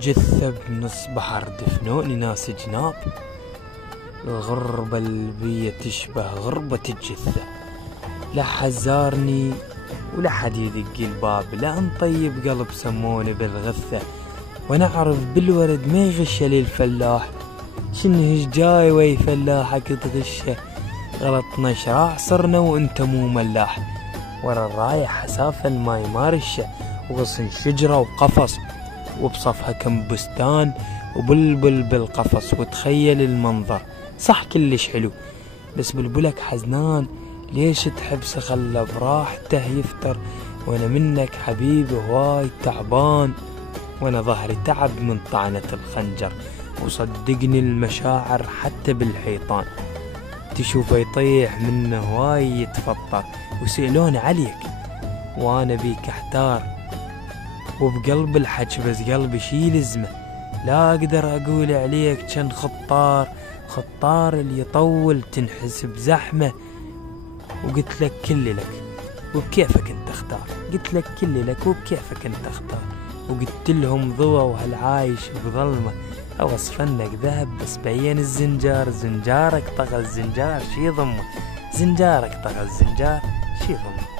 جثة بنص بحر دفنوني ناس جناب، الغربة اللي تشبه غربة الجثة، لا حزارني ولا حد يدق الباب، لا نطيب قلب سموني بالغثة، وانا اعرف بالورد ما يغش لي الفلاح، شنه جاي وي فلاحك تغشه، غلطنا شراع صرنا وانت مو ملاح، ورا الراية حسافة الماي مارشة، وغصن شجرة وقفص، وبصفها كم بستان وبلبل بالقفص، وتخيل المنظر صح كلش حلو، بس بلبلك حزنان ليش تحبس خلى براحته يفتر، وانا منك حبيبي هواي تعبان، وانا ظهري تعب من طعنة الخنجر، وصدقني المشاعر حتى بالحيطان تشوفه يطيح منه هواي يتفطر، وسألوني عليك وانا بيك احتار، وبقلب الحج بس قلبي شي لزمه، لا اقدر اقول عليك كان خطار اللي يطول تنحسب زحمه، وقلت لك كل لك وبكيفك انت اختار، قلت لك كل لك وبكيفك انت اختار، وقلت لهم ضوى وهالعايش بظلمه، اوصف انك ذهب بس بين الزنجار، زنجارك طغى الزنجار شي ضمه، زنجارك طغى الزنجار شي ضمه.